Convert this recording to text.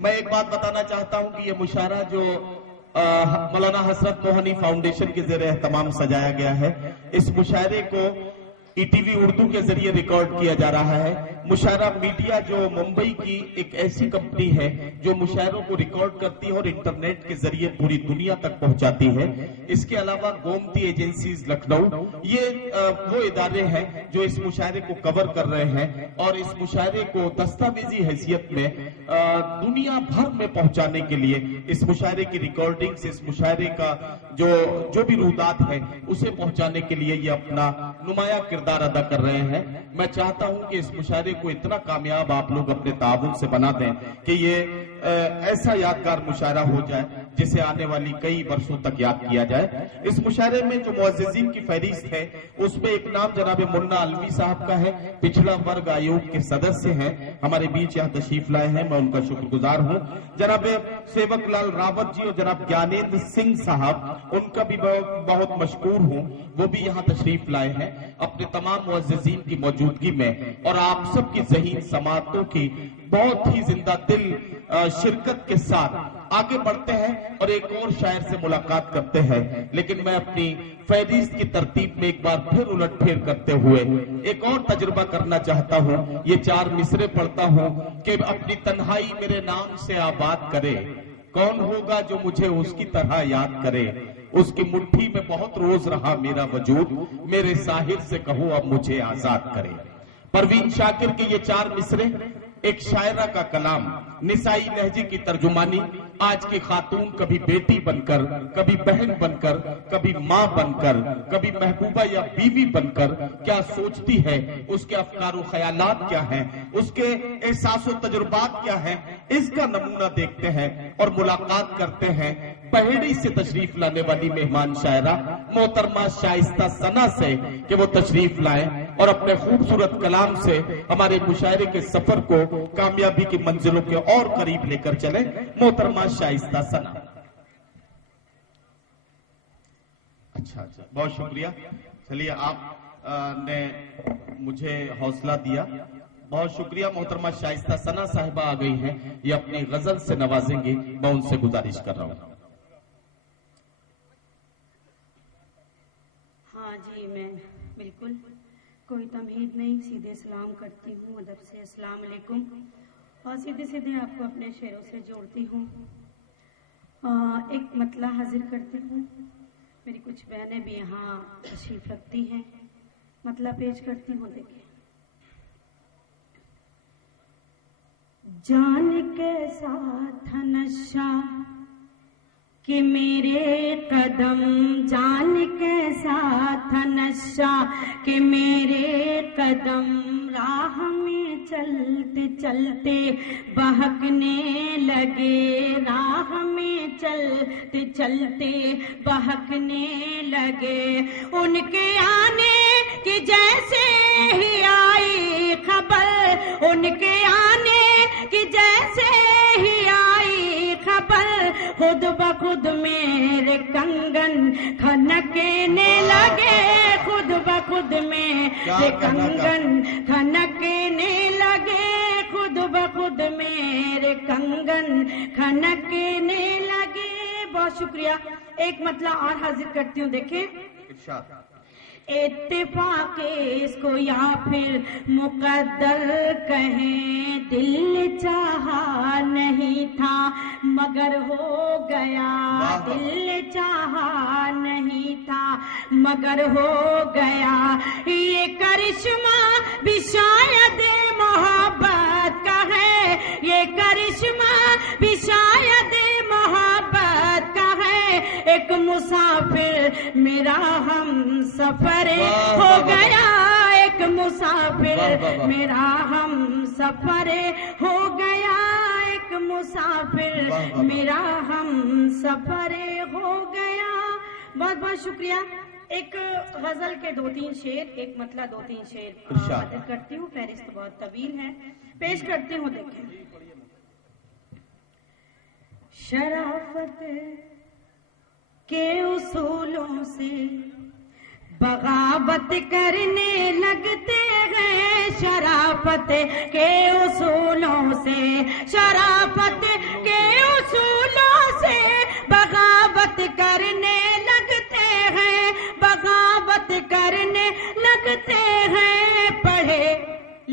میں ایک بات بتانا چاہتا ہوں کہ یہ مشاعرہ جو مولانا حسرت موہنی فاؤنڈیشن کے زیر اہتمام سجایا گیا ہے، اس مشاعرے کو ای ٹی وی اردو کے ذریعے ریکارڈ کیا جا رہا ہے۔ مشاعرہ میڈیا جو ممبئی کی ایک ایسی کمپنی ہے جو مشاعروں کو ریکارڈ کرتی ہے اور انٹرنیٹ کے ذریعے پوری دنیا تک پہنچاتی ہے۔ اس کے علاوہ گومتی ایجنسیز لکھنؤ، یہ وہ ادارے ہیں جو اس مشاعرے کو کور کر رہے ہیں اور اس مشاعرے کو دستاویزی حیثیت میں دنیا بھر میں پہنچانے کے لیے اس مشاعرے کی ریکارڈنگ سے اس مشاعرے کا جو بھی رودات ہے اسے پہنچانے کے لیے یہ اپنا نمایاں کردار ادا کر رہے ہیں۔ میں چاہتا ہوں کہ اس مشاعرے کو اتنا کامیاب آپ لوگ اپنے تعاون سے بنا دیں کہ یہ ایسا یادگار مشاعرہ ہو جائے جسے آنے والی کئی برسوں تک یاد کیا جائے۔ اس مشاعرے میں جو معززین کی فہرست ہے اس میں ایک نام جناب منا الوی صاحب کا ہے، پچھڑا ورگ آیوگ کے سدسیہ ہیں، ہمارے بیچ یہاں تشریف لائے ہیں، میں ان کا شکر گزار ہوں۔ جناب سیوک لال راوت جی اور جناب گیانیندر سنگھ صاحب، ان کا بھی بہت مشکور ہوں، وہ بھی یہاں تشریف لائے ہیں اپنے تمام معززین کی موجودگی میں، اور آپ سب کی ذہین سماعتوں کی بہت ہی زندہ دل شرکت کے ساتھ آگے بڑھتے ہیں اور ایک اور شاعر سے ملاقات کرتے ہیں۔ لیکن میں اپنی فہرست کی ترتیب میں ایک بار پھر الٹ پھیر کرتے ہوئے ایک اور تجربہ کرنا چاہتا ہوں۔ یہ 4 مصرے پڑھتا ہوں کہ اپنی تنہائی میرے نام سے آباد کرے، کون ہوگا جو مجھے اس کی طرح یاد کرے، اس کی مٹھی میں بہت روز رہا میرا وجود، میرے ساحر سے کہو اب مجھے آزاد کرے۔ پروین شاکر کے یہ 4 مصرے، ایک شاعرہ کا کلام، نسائی لہجے کی ترجمانی، آج کی خاتون کبھی بیٹی بن کر، کبھی بہن بن کر، کبھی ماں بن کر، کبھی محبوبہ یا بیوی بن کر کیا سوچتی ہے، اس کے افکار و خیالات کیا ہیں، اس کے احساس و تجربات کیا ہیں، اس کا نمونہ دیکھتے ہیں اور ملاقات کرتے ہیں پہیڑی سے تشریف لانے والی مہمان شاعرہ محترمہ شائستہ ثنا سے کہ وہ تشریف لائیں اور اپنے خوبصورت کلام سے ہمارے مشاعرے کے سفر کو کامیابی کی منزلوں کے اور قریب لے کر چلیں۔ محترمہ شائستہ ثنا۔ اچھا بہت شکریہ، چلیے آپ نے مجھے حوصلہ دیا، بہت شکریہ۔ محترمہ شائستہ ثنا صاحبہ آ گئی ہیں، یہ اپنی غزل سے نوازیں گی، میں ان سے گزارش کر رہا ہوں۔ ہاں جی، میں بالکل کوئی تمہید نہیں، سیدھے سلام کرتی ہوں ادب سے، السلام علیکم، اور سیدھے سیدھے آپ کو اپنے شعروں سے جوڑتی ہوں۔ ایک مطلع حاضر کرتی ہوں، میری کچھ بہنیں بھی یہاں تشریف رکھتی ہیں، مطلع پیش کرتی ہوں، دیکھیں۔ جان کیسا تھا نشہ کہ میرے قدم، جان کیسا تھا نشہ کہ میرے قدم راہ میں چلتے چلتے بہکنے لگے، راہ میں چلتے چلتے بہکنے لگے۔ ان کے آنے کی جیسے ہی آئی خبر، ان کے آنے کی جیسے ہی آئی خبر، خود بخود میرے کنگن کھنکنے لگے، خود بخود میرے کنگن کھنکنے لگے، خود بخود میرے کنگن کھنکنے لگے۔ بہت شکریہ۔ ایک مطلع اور حاضر کرتی ہوں، دیکھیں۔ اتفاق اس کو یا پھر مقدر کہیں، دل چاہا نہیں تھا مگر ہو گیا، دل چاہا نہیں تھا مگر ہو گیا۔ یہ کرشمہ بھی شاید محبت کا ہے، یہ کرشمہ بھی شاید محبت کا ہے۔ ایک مسافر میرا ہم سفر ہو گیا، ایک مسافر میرا ہم سفر ہو گیا، ایک مسافر میرا ہم سفر ہو گیا۔ بہت بہت شکریہ۔ ایک غزل کے 2-3 شعر، ایک مطلع 2-3 شعر حاضر کرتی ہوں، فہرست بہت طویل ہے، پیش کرتی ہوں، دیکھیں۔ شرافت کے اصولوں سے بغاوت کرنے لگتے ہیں، شرافت کے اصولوں سے، شرافت